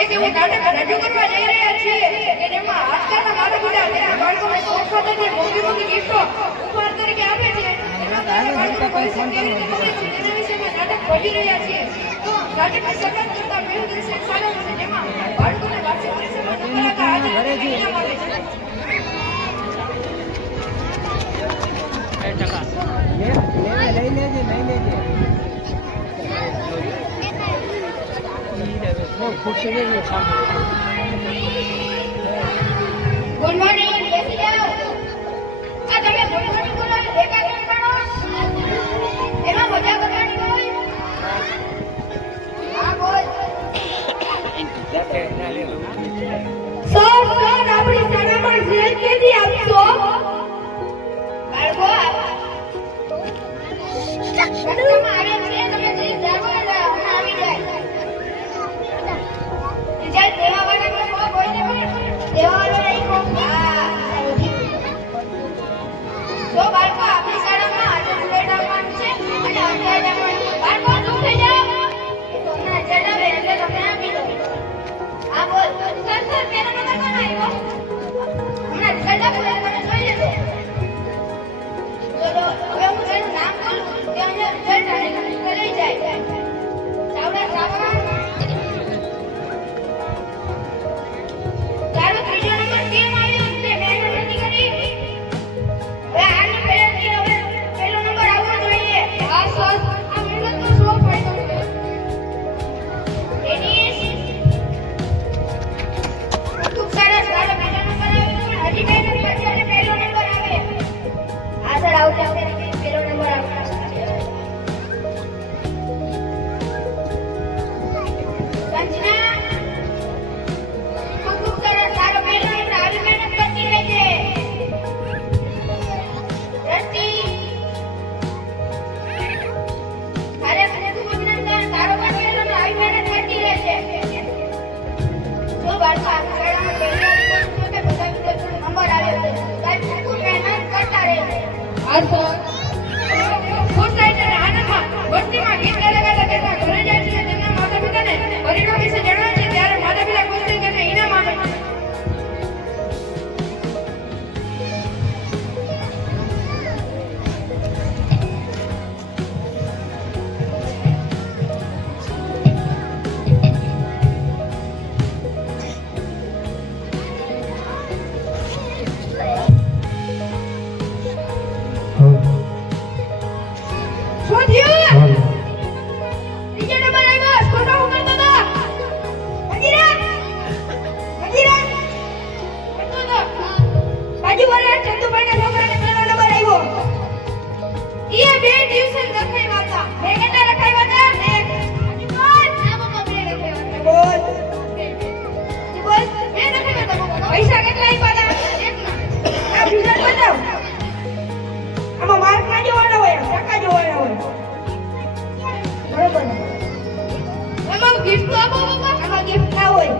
એક એવું નાટક રજૂ કરવા જઈ રહ્યા છીએ કે જેમાં આજકાલના માતા પિતા તેના બાળકોને શોખ ખાતરની મોંઘી મોંઘી ગિફ્ટો ઉપહાર તરીકે આપે છે. એમાં તેના બાળકોનું ભવિષ્ય કેવી રીતે બગડે છે તેના વિશે અમે નાટક ભજવી રહ્યા છીએ. તો નાટકની શરૂઆત કરતા સારા જેમાં બાળકોને વાર્ષિક છે. ખુરશી ગુડ મોર્નિંગ બેસી જાઓ. આ તમે ગુડ ઈએ બે ટ્યુશન રખાવ્યા હતા. મેં કેટલા રખાવ્યા હતા? બે. બોલ. બે રખાવ્યા બોલ. બોલ. બે રખાવ્યા હતા પૈસા કેટલા આપ્યા હતા? એકના આ રિઝલ્ટ બતાવ. આમાં માર્ક ના જોવાના હોય ટકા જોવાના હોય. બરોબર. એમાં ગિફ્ટ આપો આમાં ગિફ્ટ ના હોય.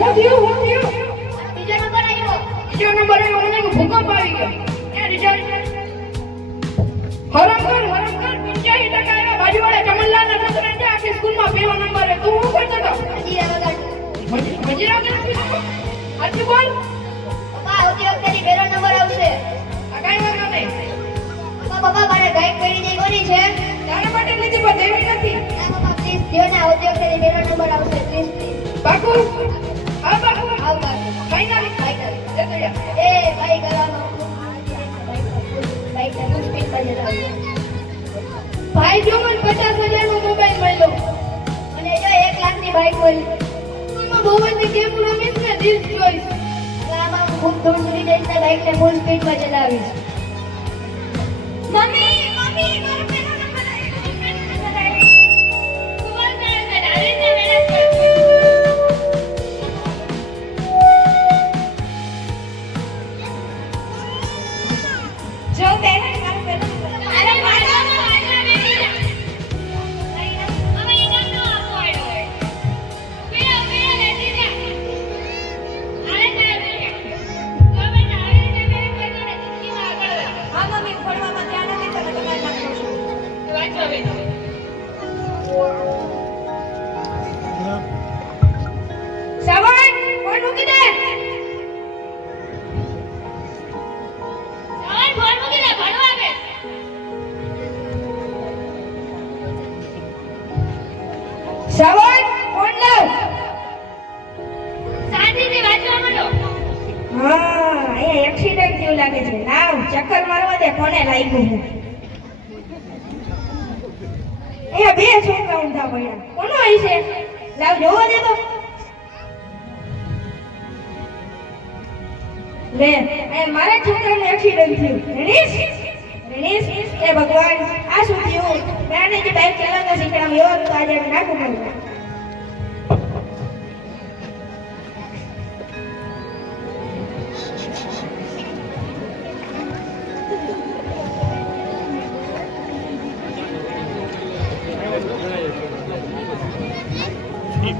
હું થયું હું થયું. બીજો નંબર આવ્યો. બીજો નંબર આવ્યો મને ભૂકંપ આવી ગયો. એ રિઝલ્ટ હરમકર હરમકર 85 ટકા આવ્યા. બાજુવાળા આખી સ્કૂલમાં પહેલો નંબર હે તું શું કરતો હતો? મજીરા વગર હાચું બોલ. પપ્પા આવતી વખતે પહેલો નંબર આવશે. આ કાંઈ વાંધો નહીં. પપ્પા પપ્પા મારે ગાઈડ કરી દે કોની છે. તારા માટે લીધી પણ દેવી નથી. ના પપ્પા પ્લીઝ દ્યો ને આવતી વખતે પહેલો નંબર આવશે પ્લીઝ પ્લીઝ બાકુ હા જા ભાઈ ને જો મને પચાસ હજારનો મોબાઈલ મળ્યો અને જો એક લાખની બાઈક મળી એમાં બહુ રમીશ ને દિલ જોઈશ આમાં ખૂબ દૂર સુધી જઈશ ને બાઈકને ફૂલ સ્પીડમાં ચલાવીશ મમ્મી તે ભણે લાગ્યું? હું અહીંયા બે છોકરા ઊંધા પડ્યા. કોનો હશે લાવ, જોવા દે તો. લે, એ મારા છોકરાને એક્સિડન્ટ થયું રણીશ રણીશ, એ ભગવાન, આ શું થયું? મેં જે બાઇક ચલાવતા શીખડાવ્યું તો આજે નાખું. પડ્યું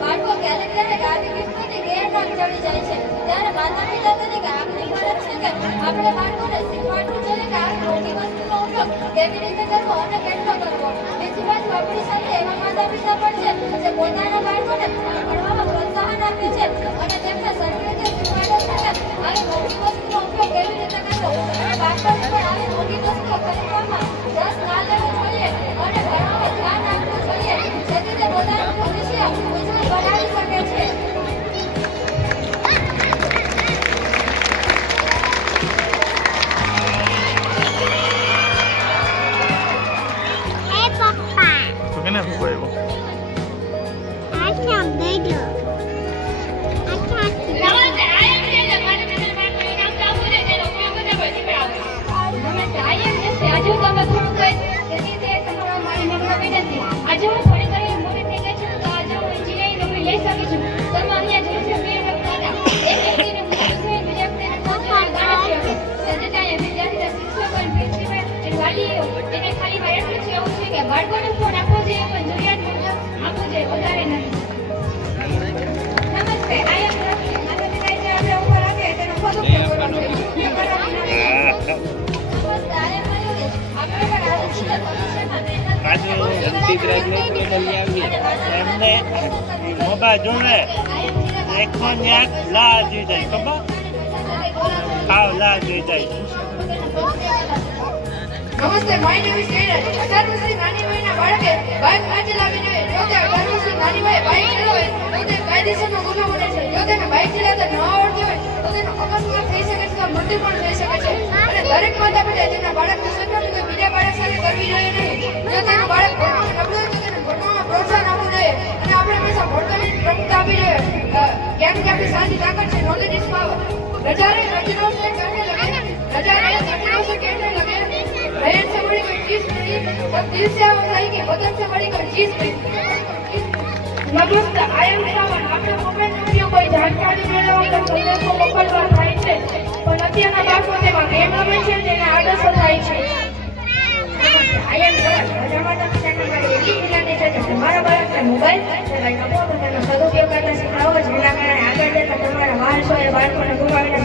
બાળકો ક્યારેક ક્યારેક આવી કિસ્મતે ગેરમાર્ગ ચડી જાય છે. ત્યારે માતા પિતા તરીકે આપણી ફરજ છે કે આપણે બાળકોને શીખવાડવું જોઈએ કે આ મોટી વસ્તુનો ઉપયોગ કેવી રીતે કરવો અને કેટલો કરવો. બીજી બાજુ આપણી સાથે એવા માતા પિતા પણ છે જે પોતાના બાળકોને ભણવામાં એમને મોબાઈલ જોડે એકસો ને એક લા જોઈ જાય, ખબર? લા જોઈ નમસ્તે તેને અકસ્માત થઈ શકે છે મૃત્યુ પણ થઈ શકે છે. દરેક માતા પિતાએ તેના બાળકની સરખામણી કોઈ બીજા બાળક સાથે કરવી જોઈએ નહીં જો તેનું બાળક ભણવામાં નબળું હોય તો તેને ભણવામાં પ્રોત્સાહન આપવું જોઈએ અને આપણે હંમેશા ભણતરની પ્રમુખતા આપવી જોઈએ અ, કેમ કે આપણી સાચી તાકાત છે નોલેજ ઇઝ પાવર રજારે રચનો છે કરને લગે રજારે રચનો છે કેને લગે रहन से बड़ी कोई चीज नहीं और दिल से आप बताइए बदन से बड़ी कोई चीज नहीं નમસ્તે આઈ એમ શ્રાવણ આપણે મોબાઈલ વિડિયો કોઈ જાણકારી મેળવવા કે સંદેશો મોકલવા થાય છે પણ અત્યારના બાળકો તેમાં ગેમ રમે છે તેને આડઅસર થાય છે. મોબાઈલ સદુપયોગ કરતા શીખવાડો. જેના કારણે આગળ જતા તમારા વારસો એ બાળકોને ગુમાવીને